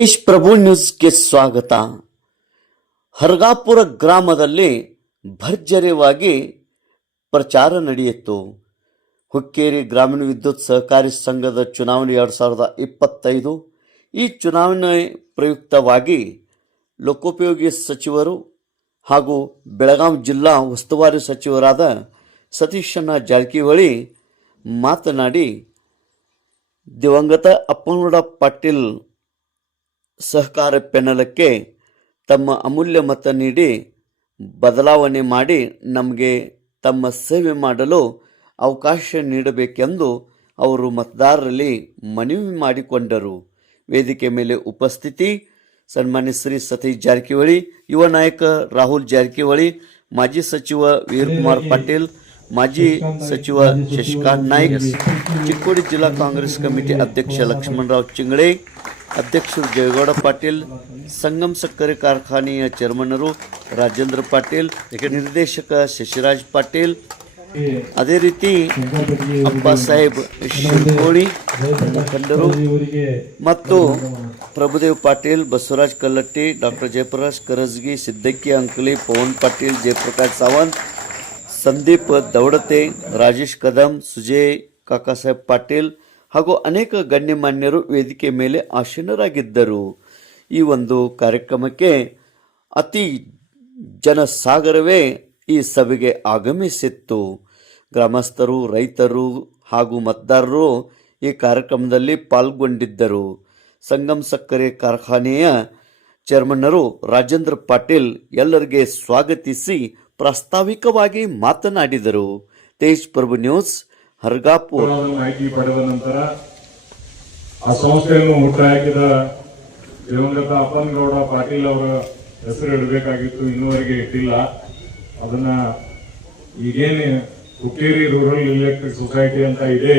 ಪ್ರಭು ನ್ಯೂಸ್ಗೆ ಸ್ವಾಗತ. ಹರಗಾಪುರ ಗ್ರಾಮದಲ್ಲಿ ಭರ್ಜರಿಯಾಗಿ ಪ್ರಚಾರ ನಡೆಯಿತು. ಹುಕ್ಕೇರಿ ಗ್ರಾಮೀಣ ವಿದ್ಯುತ್ ಸಹಕಾರಿ ಸಂಘದ ಚುನಾವಣೆ 2025. ಈ ಚುನಾವಣೆ ಪ್ರಯುಕ್ತವಾಗಿ ಲೋಕೋಪಯೋಗಿ ಸಚಿವರು ಹಾಗೂ ಬೆಳಗಾವಿ ಜಿಲ್ಲಾ ಉಸ್ತುವಾರಿ ಸಚಿವರಾದ ಸತೀಶಣ್ಣ ಜಾರಕಿಹೊಳಿ ಮಾತನಾಡಿ, ದಿವಂಗತ ಅಪ್ಪನಗೌಡ ಪಾಟೀಲ್ ಸಹಕಾರ ಪ್ಯಾನಲಕ್ಕೆ ತಮ್ಮ ಅಮೂಲ್ಯ ಮತ ನೀಡಿ ಬದಲಾವಣೆ ಮಾಡಿ ನಮಗೆ ತಮ್ಮ ಸೇವೆ ಮಾಡಲು ಅವಕಾಶ ನೀಡಬೇಕೆಂದು ಅವರು ಮತದಾರರಲ್ಲಿ ಮನವಿ ಮಾಡಿಕೊಂಡರು. ವೇದಿಕೆ ಮೇಲೆ ಉಪಸ್ಥಿತಿ ಸನ್ಮಾನ್ಯ ಶ್ರೀ ಸತೀಶ್ ಜಾರಕಿಹೊಳಿ, ಯುವ ನಾಯಕ ರಾಹುಲ್ ಜಾರಕಿಹೊಳಿ, ಮಾಜಿ ಸಚಿವ ವೀರಕುಮಾರ್ ಪಾಟೀಲ್, ಮಾಜಿ ಸಚಿವ ಶಶಿಕಾಂತ್ ನಾಯ್ಕ್, ಚಿಕ್ಕೋಡಿ ಜಿಲ್ಲಾ ಕಾಂಗ್ರೆಸ್ ಕಮಿಟಿ ಅಧ್ಯಕ್ಷ ಲಕ್ಷ್ಮಣರಾವ್ ಚಿಂಗಳೆ, ಅಧ್ಯಕ್ಷರು ಜಯಗೌಡ ಪಾಟೀಲ್, ಸಂಗಮ್ ಸಕ್ಕರೆ ಕಾರ್ಖಾನೆಯ ಚೇರ್ಮನ್ನರು ರಾಜೇಂದ್ರ ಪಾಟೀಲ್, ನಿರ್ದೇಶಕ ಶಶಿರಾಜ್ ಪಾಟೀಲ್, ಅದೇ ರೀತಿ ಅಪ್ಪ ಸಾಹೇಬ್ ಶಿರ್ಕೋಳಿ ಮುಖಂಡರು ಮತ್ತು ಪ್ರಭುದೇವ್ ಪಾಟೀಲ್, ಬಸವರಾಜ್ ಕಲ್ಲಟ್ಟಿ, ಡಾಕ್ಟರ್ ಜಯಪ್ರಕಾಶ್ ಕರಜಗಿ, ಸಿದ್ದಕ್ಕಿ ಅಂಕಲಿ, ಪವನ್ ಪಾಟೀಲ್, ಜಯಪ್ರಕಾಶ್ ಸಾವಂತ್, ಸಂದೀಪ್ ದೌಡತೆ, ರಾಜೇಶ್ ಕದಂ, ಸುಜಯ್ ಕಾಕಾಸಾಹೇಬ್ ಪಾಟೀಲ್ ಹಾಗೂ ಅನೇಕ ಗಣ್ಯಮಾನ್ಯರು ವೇದಿಕೆ ಮೇಲೆ ಆಸೀನರಾಗಿದ್ದರು. ಈ ಒಂದು ಕಾರ್ಯಕ್ರಮಕ್ಕೆ ಅತಿ ಜನಸಾಗರವೇ ಈ ಸಭೆಗೆ ಆಗಮಿಸಿತ್ತು. ಗ್ರಾಮಸ್ಥರು, ರೈತರು ಹಾಗೂ ಮತದಾರರು ಈ ಕಾರ್ಯಕ್ರಮದಲ್ಲಿ ಪಾಲ್ಗೊಂಡಿದ್ದರು. ಸಂಗಮ್ ಸಕ್ಕರೆ ಕಾರ್ಖಾನೆಯ ಚೇರ್ಮನ್ನರು ರಾಜೇಂದ್ರ ಪಾಟೀಲ್ ಎಲ್ಲರಿಗೆ ಸ್ವಾಗತಿಸಿ ಪ್ರಾಸ್ತಾವಿಕವಾಗಿ ಮಾತನಾಡಿದರು. ತೇಜ್ ಪ್ರಭು ನ್ಯೂಸ್, ಹರಗಾಪುರ. ಮಾಹಿತಿ ಪಡೆದ ನಂತರ ಆ ಸಂಸ್ಥೆಯನ್ನು ಹುಟ್ಟುಹಾಕಿದ ದಿವಂಗತ ಅಪ್ಪನಗೌಡ ಪಾಟೀಲ್ ಅವರ ಹೆಸರು ಇಡಬೇಕಾಗಿತ್ತು, ಇನ್ನೂವರೆಗೆ ಇಟ್ಟಿಲ್ಲ. ಅದನ್ನ ಈಗೇನು ಹುಕ್ಕೇರಿ ರೂರಲ್ ಎಲೆಕ್ಟ್ರಿಕ್ ಸೊಸೈಟಿ ಅಂತ ಇದೆ,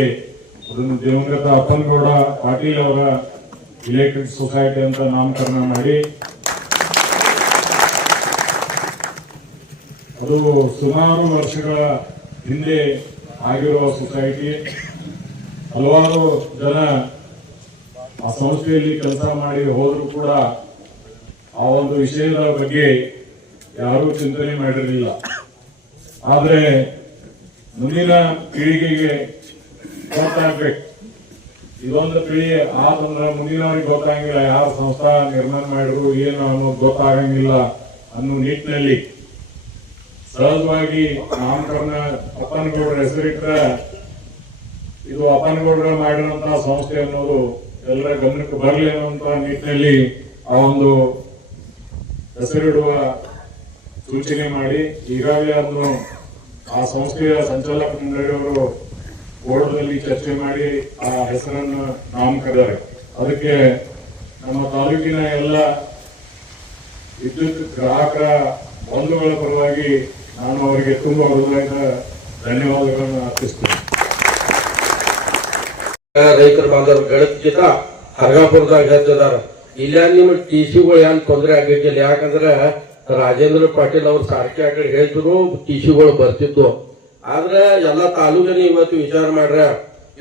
ಅದನ್ನು ದಿವಂಗತ ಅಪ್ಪನಗೌಡ ಪಾಟೀಲ್ ಅವರ ಎಲೆಕ್ಟ್ರಿಕ್ ಸೊಸೈಟಿ ಅಂತ ನಾಮಕರಣ ಮಾಡಿ, ಅದು ಸುಮಾರು ವರ್ಷಗಳ ಹಿಂದೆ ಆಗಿರುವ ಸೊಸೈಟಿ. ಹಲವಾರು ಜನ ಆ ಸಂಸ್ಥೆಯಲ್ಲಿ ಕೆಲಸ ಮಾಡಿ ಹೋದರೂ ಕೂಡ ಆ ಒಂದು ವಿಷಯದ ಬಗ್ಗೆ ಯಾರೂ ಚಿಂತನೆ ಮಾಡಿರಲಿಲ್ಲ. ಆದರೆ ಮುಂದಿನ ಪೀಳಿಗೆಗೆ ಗೊತ್ತಾಗ್ಬೇಕು. ಇದೊಂದು ಪೀಳಿಗೆ ಆದಂದ್ರೆ ಮುಂದಿನವರಿಗೆ ಗೊತ್ತಾಗಂಗಿಲ್ಲ, ಯಾರು ಸಂಸ್ಥಾ ನಿರ್ಮಾಣ ಮಾಡಿದ್ರು ಏನು ಅನ್ನೋದು ಗೊತ್ತಾಗಂಗಿಲ್ಲ ಅನ್ನೋ ನಿಟ್ಟಿನಲ್ಲಿ ಸಹಜವಾಗಿ ನಾಮಕರಣ ಅಪ್ಪನಗೌಡರ ಹೆಸರಿಟ್ರೆ ಇದು ಅಪ್ಪನಗೌಡರ ಮಾಡಿರುವಂತಹ ಸಂಸ್ಥೆ ಅನ್ನೋದು ಎಲ್ಲರ ಗಮನಕ್ಕೆ ಬರಲಿ ಅನ್ನುವಂತ ನಿಟ್ಟಿನಲ್ಲಿ ಆ ಒಂದು ಹೆಸರಿಡುವ ಸೂಚನೆ ಮಾಡಿ ಈಗಾಗಲೇ ಅದನ್ನು ಆ ಸಂಸ್ಥೆಯ ಸಂಚಾಲಕ ಮಂಡಳಿಯವರು ಬೋರ್ಡ್ನಲ್ಲಿ ಚರ್ಚೆ ಮಾಡಿ ಆ ಹೆಸರನ್ನು ನಾಮಕರಿದ್ದಾರೆ. ಅದಕ್ಕೆ ನಮ್ಮ ತಾಲೂಕಿನ ಎಲ್ಲ ವಿದ್ಯುತ್ ಗ್ರಾಹಕರ ಬಂಧುಗಳ ಪರವಾಗಿ ನಾನು ಅವರಿಗೆ ತುಂಬಾ ಹೃದಯದ ಧನ್ಯವಾದಗಳನ್ನು ಅರ್ಪಿಸ್ತೇನೆ. ರೈತರ ಬಾಂಧವರು ಗಳದ ಹರಗಾಪುರದಾಗ ಹೇಳ್ತಿದಾರ, ಇಲ್ಲ ನಿಮ್ಮ ಟಿಸಿಗಳು ಏನ್ ತೊಂದರೆ ಆಗಿದ್ದಿಲ್ಲ. ಯಾಕಂದ್ರೆ ರಾಜೇಂದ್ರ ಪಾಟೀಲ್ ಅವ್ರು ಸಾರಿಗೆ ಆ ಕಡೆ ಹೇಳ್ತಿದ್ರು ಟಿಸಿಗಳು ಬರ್ತಿದ್ವು. ಆದ್ರೆ ಎಲ್ಲಾ ತಾಲೂಕಿನ ಇವತ್ತು ವಿಚಾರ ಮಾಡ್ರ,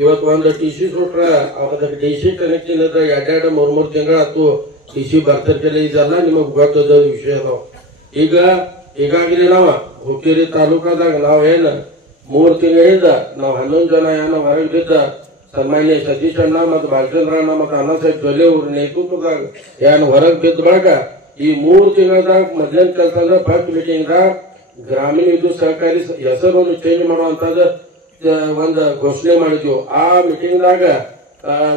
ಇವತ್ತು ಒಂದು ಟಿಸಿ ಸುಟ್ರ ಅದಕ್ಕೆ ಡಿಸಿ ಕನೆಕ್ಷನ್ ಇದ್ರೆ 2-3 ತಿಂಗಳ ಆಯ್ತು ಟಿಸಿ ಬರ್ತಿರ್ತಿಲ್ಲ. ಇದೆಲ್ಲ ನಿಮಗ್ ಗೊತ್ತದ ವಿಷಯ. ಈಗಾಗಲೇ ನಾವ ಹುಕ್ಕೇರಿ ತಾಲೂಕಾದಾಗ ನಾವೇನ್ 3 ತಿಂಗಳಿಂದ ನಾವು 11 ಜನ ಏನೋ ಹೊರಗೆ ಬಿದ್ದ ಸನ್ಮಾನ್ಯ ಸತೀಶ್ ಅಣ್ಣ ಮತ್ತು ಬಾಲಚಂದ್ರ ಅಣ್ಣ ಮತ್ತು ಅಣ್ಣ ಸಾಹೇಬ್ ಜೊಲ್ಲೆ ಅವ್ರ ನೇತೃತ್ವದಾಗ ಏನು ಹೊರಗೆ ಬಿದ್ದ ಬಳಕ ಈ 3 ತಿಂಗಳದಾಗ ಮೊದಲನೇ ಕೆಲಸ ಅಂದ್ರೆ ಫಸ್ಟ್ ಮೀಟಿಂಗ್ ದಾಗ ಗ್ರಾಮೀಣ ವಿದ್ಯುತ್ ಸಹಕಾರಿ ಹೆಸರನ್ನು ಚೇಂಜ್ ಮಾಡುವಂತದ್ದು ಒಂದು ಘೋಷಣೆ ಮಾಡಿದ್ವಿ. ಆ ಮೀಟಿಂಗ್ ದಾಗ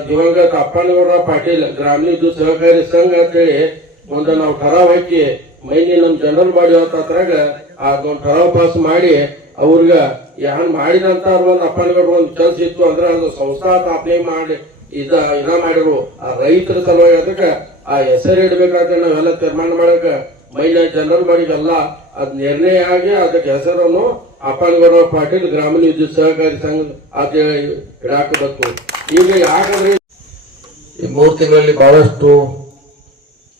ದಿವಂಗತ ಅಪ್ಪನಗೌಡ ಪಾಟೀಲ್ ಗ್ರಾಮೀಣ ವಿದ್ಯುತ್ ಸಹಕಾರಿ ಸಂಘ ಅಂತೇಳಿ ಒಂದು ನಾವು ಠರಾವ್ ಹಾಕಿ ಮೈನಿ ನಮ್ ಜನರಲ್ ಬಾಡಿ ಹೊತ್ತಾಗ ಅದೊಂದು ಠರಾವ್ ಪಾಸ್ ಮಾಡಿ ಅವ್ರಿಗೆ ಏನ್ ಮಾಡಿದಂತ ಒಂದು ಅಪ್ಪನಗೌಡ ಒಂದು ಕೆಲಸ ಇತ್ತು ಅಂದ್ರೆ ಅದು ಸಂಸ್ಥಾ ಸ್ಥಾಪನೆ ಮಾಡಿ ಇದ ಮಾಡಿರು. ಆ ರೈತರ ಸಲುವಾಗಿ ಅದಕ್ಕೆ ಆ ಹೆಸರು ಇಡ್ಬೇಕಾದ್ರೆ ನಾವೆಲ್ಲ ತೀರ್ಮಾನ ಮಾಡಕ ಮೈನ ಜನರಲ್ ಬಾಡಿಗೆಲ್ಲ ಅದ್ ನಿರ್ಣಯ ಆಗಿ ಅದಕ್ಕೆ ಹೆಸರನ್ನು ಅಪ್ಪನಗೌಡ ಪಾಟೀಲ್ ಗ್ರಾಮೀಣ ವಿದ್ಯುತ್ ಸಹಕಾರಿ ಸಂಘ ಅಂತ ಇಡಾಕಬೇಕು. ಈಗ ಯಾಕಂದ್ರೆ ಈ 3 ತಿಂಗಳಲ್ಲಿ ಬಹಳಷ್ಟು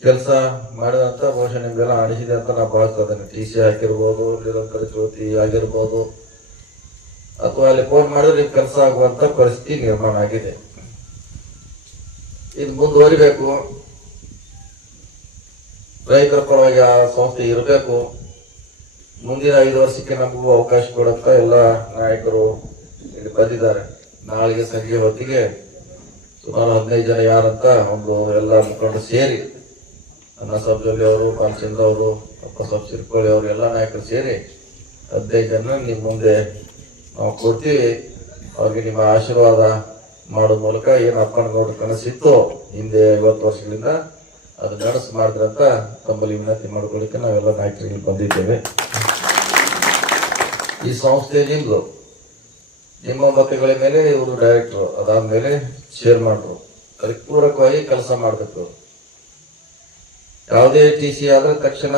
ಕೆಲಸ ಮಾಡಿದಂತ ಬಹುಶಃ ನಿಮ್ಗೆಲ್ಲ ಅನಿಸಿದೆ ಅಂತ ನಾ ಭಾವಿಸ್ತೇನೆ. ಟಿಸಿ ಹಾಕಿರ್ಬೋದು, ನಿರಂತರ ಜ್ಯೋತಿ ಆಗಿರ್ಬೋದು, ಅಥವಾ ಅಲ್ಲಿ ಫೋನ್ ಮಾಡಿದ್ರೆ ನಿಮ್ ಕೆಲಸ ಆಗುವಂತ ಪರಿಸ್ಥಿತಿ ನಿರ್ಮಾಣ ಆಗಿದೆ. ಇದು ಮುಂದುವರಿಬೇಕು. ರೈತರ ಪರವಾಗಿ ಆ ಸಂಸ್ಥೆ ಇರಬೇಕು. ಮುಂದಿನ 5 ವರ್ಷಕ್ಕೆ ನಮಗೂ ಅವಕಾಶ ಕೊಡಂತ ಎಲ್ಲ ನಾಯಕರು ಇಲ್ಲಿ ಬಂದಿದ್ದಾರೆ. ನಾಳೆಗೆ ಸಂಜೆ ಹೊತ್ತಿಗೆ ಸುಮಾರು 15 ಜನ ಯಾರಂತ ಒಂದು ಎಲ್ಲ ಮುಖಂಡರು ಸೇರಿ, ಅನ್ನ ಸಬ್ಜಲ್ಲಿ ಅವರು, ಬಾಲಚಂದ್ರ ಅವರು, ಅಪ್ಪಸಾಬ್ ಸಿರ್ಕೋಳಿ ಅವರು, ಎಲ್ಲ ನಾಯಕರು ಸೇರಿ 15 ಜನ ನಿಮ್ಮ ಮುಂದೆ ನಾವು ಕೊಡ್ತೀವಿ. ಅವ್ರಿಗೆ ನಿಮ್ಮ ಆಶೀರ್ವಾದ ಮಾಡೋ ಮೂಲಕ ಏನು ಅಪ್ಪನಗೌಡ ಕನಸಿತ್ತು ಹಿಂದೆ 50 ವರ್ಷಗಳಿಂದ ಅದು ನಡೆಸಿ ಮಾಡಿದ್ರಂತ ತಮ್ಮಲ್ಲಿ ವಿನಂತಿ ಮಾಡ್ಕೊಳ್ಳಿಕ್ಕೆ ನಾವೆಲ್ಲ ನಾಯಕರಿಗೆ ಬಂದಿದ್ದೇವೆ. ಈ ಸಂಸ್ಥೆ ನಿಮ್ದು, ನಿಮ್ಮ ಮತಗಳ ಮೇಲೆ ಇವರು ಡೈರೆಕ್ಟರ್, ಅದಾದ್ಮೇಲೆ ಚೇರ್ಮನ್ರು, ಅದಕ್ಕೆ ಪೂರಕವಾಗಿ ಕೆಲಸ ಮಾಡಬೇಕು. ಯಾವುದೇ TC ಆದ್ರೆ ತಕ್ಷಣ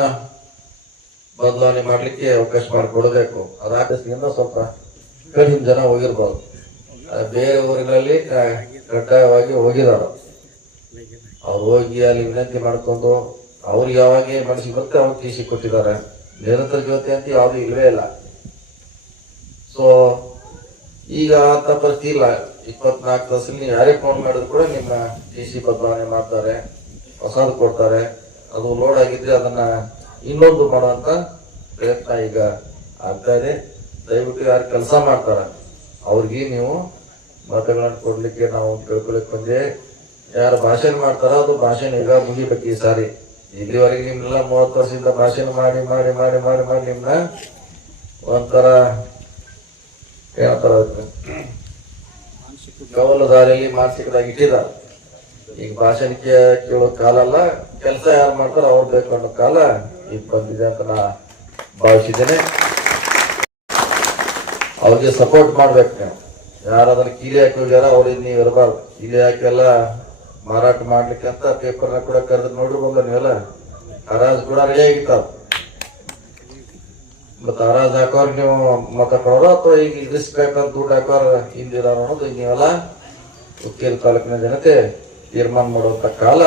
ಬದಲಾವಣೆ ಮಾಡ್ಲಿಕ್ಕೆ ಅವಕಾಶ ಮಾಡಿಕೊಡಬೇಕು. ಅದಾದ್ರಿಂದ ಸ್ವಲ್ಪ ಕಡಿಮೆ ಜನ ಹೋಗಿರ್ಬೋದು, ಬೇರೆ ಊರುಗಳಲ್ಲಿ ಕಡ್ಡಾಯವಾಗಿ ಹೋಗಿದಾರ. ಅವ್ರು ಹೋಗಿ ಅಲ್ಲಿ ವಿನಂತಿ ಮಾಡ್ಕೊಂಡು ಅವ್ರಿಗೆ ಯಾವಾಗ ಮನಸ್ಸಿಗೆ ಬರುತ್ತೆ ಅವ್ರು TC ಕೊಟ್ಟಿದ್ದಾರೆ. ನಿರಂತರ ಜ್ಯೋತಿ ಅಂತ ಯಾವ್ದು ಇಲ್ವೇ ಇಲ್ಲ. ಸೊ ಈಗ ಅಂತ ಪರಿಸ್ಥಿತಿ ಇಲ್ಲ. 24 ತಾಸಲ್ಲಿ ಯಾರೇ ಫೋನ್ ಮಾಡಿದ್ರು ಕೂಡ ನಿಮ್ಮ TC ಬದಲಾವಣೆ ಮಾಡ್ತಾರೆ, ಹೊಸದು ಕೊಡ್ತಾರೆ. ಅದು ಲೋಡ್ ಆಗಿದ್ರೆ ಅದನ್ನ ಇನ್ನೊಂದು ಮಾಡುವಂತ ಪ್ರಯತ್ನ ಈಗ ಆಗ್ತಾ ಇದೆ. ದಯವಿಟ್ಟು ಯಾರು ಕೆಲಸ ಮಾಡ್ತಾರ ಅವ್ರಿಗೆ ನೀವು ಮತಗಳನ್ನು ಕೊಡ್ಲಿಕ್ಕೆ ನಾವು ಕೇಳ್ಕೊಳಕ್ ಬಂದೆ. ಯಾರು ಭಾಷಣ ಮಾಡ್ತಾರ ಅದು ಭಾಷಣ ಈಗ ಮುಗಿಬೇಕು ಈ ಸಾರಿ. ಇಲ್ಲಿವರೆಗೆ ನಿಮ್ನೆಲ್ಲ 30 ವರ್ಷದಿಂದ ಭಾಷಣ ಮಾಡಿ ಮಾಡಿ ಮಾಡಿ ಮಾಡಿ ಮಾಡಿ ನಿಮ್ನ ಒಂಥರ ಏನಂತಾರ ಕವಲ ದಾರಿಯಲ್ಲಿ ಮಾನಸಿಕವಾಗಿ ಇಟ್ಟಿದ್ದಾರೆ. ಈಗ ಭಾಷಣಕ್ಕೆ ಕೇಳೋ ಕಾಲ ಅಲ್ಲ, ಕೆಲಸ ಯಾರು ಮಾಡ್ತಾರ ಅವ್ರು ಬೇಕು ಅನ್ನೋ ಕಾಲ ಈಗ ಬಂದಿದೆ ಅಂತ ನಾ ಭಾವಿಸಿದ್ದೇನೆ. ಅವ್ರಿಗೆ ಸಪೋರ್ಟ್ ಮಾಡ್ಬೇಕು ನೀವು. ಯಾರು ಅದನ್ನ ಕೀಲಿ ಹಾಕಿ ಹೋಗ್ಯಾರ ಅವ್ರಿಗೆ ನೀವು ಇರಬಾರ್ದು. ಕೀಲಿ ಹಾಕೆಲ್ಲ ಮಾರಾಟ ಮಾಡ್ಲಿಕ್ಕೆ ಅಂತ ಪೇಪರ್ನ ಕೂಡ ಕರೆದು ನೋಡಿರ್ಬೋದು ನೀವೆಲ್ಲ. ಹರಾಜ್ ಕೂಡ ರೆಡಿ ಆಗಿರ್ತಾವ. ಮತ್ತೆ ಹರಾಜ್ ಹಾಕೋರ್ ನೀವು ಮತ ಕೊಡೋರು ಅಥವಾ ಈಗ ರಿಸ್ಕ್ ಬೇಕಂತ ದುಡ್ಡು ಹಾಕೋರ್ ಹಿಂದಿರೋರು ಅನ್ನೋದು ನೀವೆಲ್ಲ ಹುಕ್ಕೇರಿ ತಾಲೂಕಿನ ಜನತೆ ತೀರ್ಮಾನ ಮಾಡುವಂತ ಕಾಲ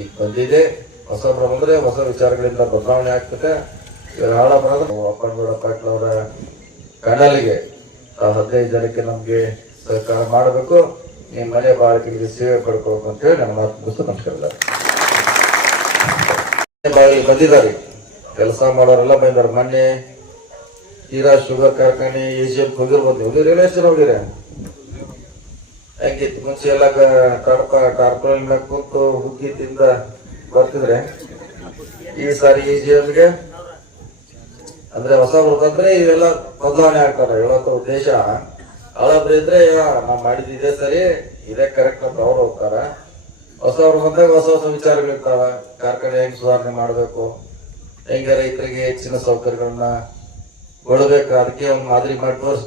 ಈಗ ಬಂದಿದೆ. ಹೊಸ ಬಂದ್ರೆ ಹೊಸ ವಿಚಾರಗಳಿಂದ ಬದಲಾವಣೆ ಆಗ್ತದೆ. ಇವಾಗ ಹಾಳ ಬರೋದು ಅಪ್ಪನಗೌಡ ಪಾಟೀಲ್ ಅವರ ಕಣಲಿಗೆ 15 ಜನಕ್ಕೆ ನಮ್ಗೆ ಸಹಕಾರ ಮಾಡಬೇಕು. ನಿಮ್ಮ ಮನೆ ಬಾಳಿಕೆಗೆ ಸೇವೆ ಪಡ್ಕೋಬೇಕು ಅಂತ ಹೇಳಿ ನನ್ನ ಮಾತು ಮುಗಿಸ್ತು. ನಮಸ್ಕಾರ. ಬಾಗಿಲಿಗೆ ಬಂದಿದ್ದಾರೆ, ಕೆಲಸ ಮಾಡೋರೆಲ್ಲ ಬಂದಿದ್ದಾರೆ. ಮೊನ್ನೆ ತೀರಾ ಶುಗರ್ ಕಾರ್ಖಾನೆ ACM ಹೋಗಿರ್ಬೋದು. ನೀವು ರೈಲ್ವೆ ಸ್ಟೇಷನ್ ಹೋಗಿರ ಹೆಂಗಿತ್ತು ಮುಂಚೆ ಎಲ್ಲ ಟಾರ್ಪಲ್ ಮ್ಯಾಗ ಕುಂತು ಹುಗ್ಗಿ ತಿಂದ ಬರ್ತಿದ್ರೆ, ಈ ಸಾರಿ ACMಗೆ ಅಂದ್ರೆ ಹೊಸ ಬಂದ್ರೆ ಇವೆಲ್ಲ ಬದಲಾವಣೆ ಆಗ್ತಾರೆ. ಇವತ್ತು ಉದ್ದೇಶ ಹಳಬ್ರು ಇದ್ರೆ ನಾವ್ ಮಾಡಿದ ಇದೇ ಸರಿ, ಇದೇ ಕರೆಕ್ಟ್ ಅಂತ ಅವ್ರು ಹೋಗ್ತಾರ. ಹೊಸವ್ರು ಬಂದಾಗ ಹೊಸ ಹೊಸ ವಿಚಾರಗಳಿರ್ತಾವ. ಕಾರ್ಖಾನೆ ಹೆಂಗ್ ಸುಧಾರಣೆ ಮಾಡ್ಬೇಕು, ಹೆಂಗ ರೈತರಿಗೆ ಹೆಚ್ಚಿನ ಸೌಕರ್ಯಗಳನ್ನ ಕೊಡ್ಬೇಕು, ಅದಕ್ಕೆ ಒಂದು ಮಾದರಿ ಮಾಡಿ ತೋರಿಸ್ಬೇಕು.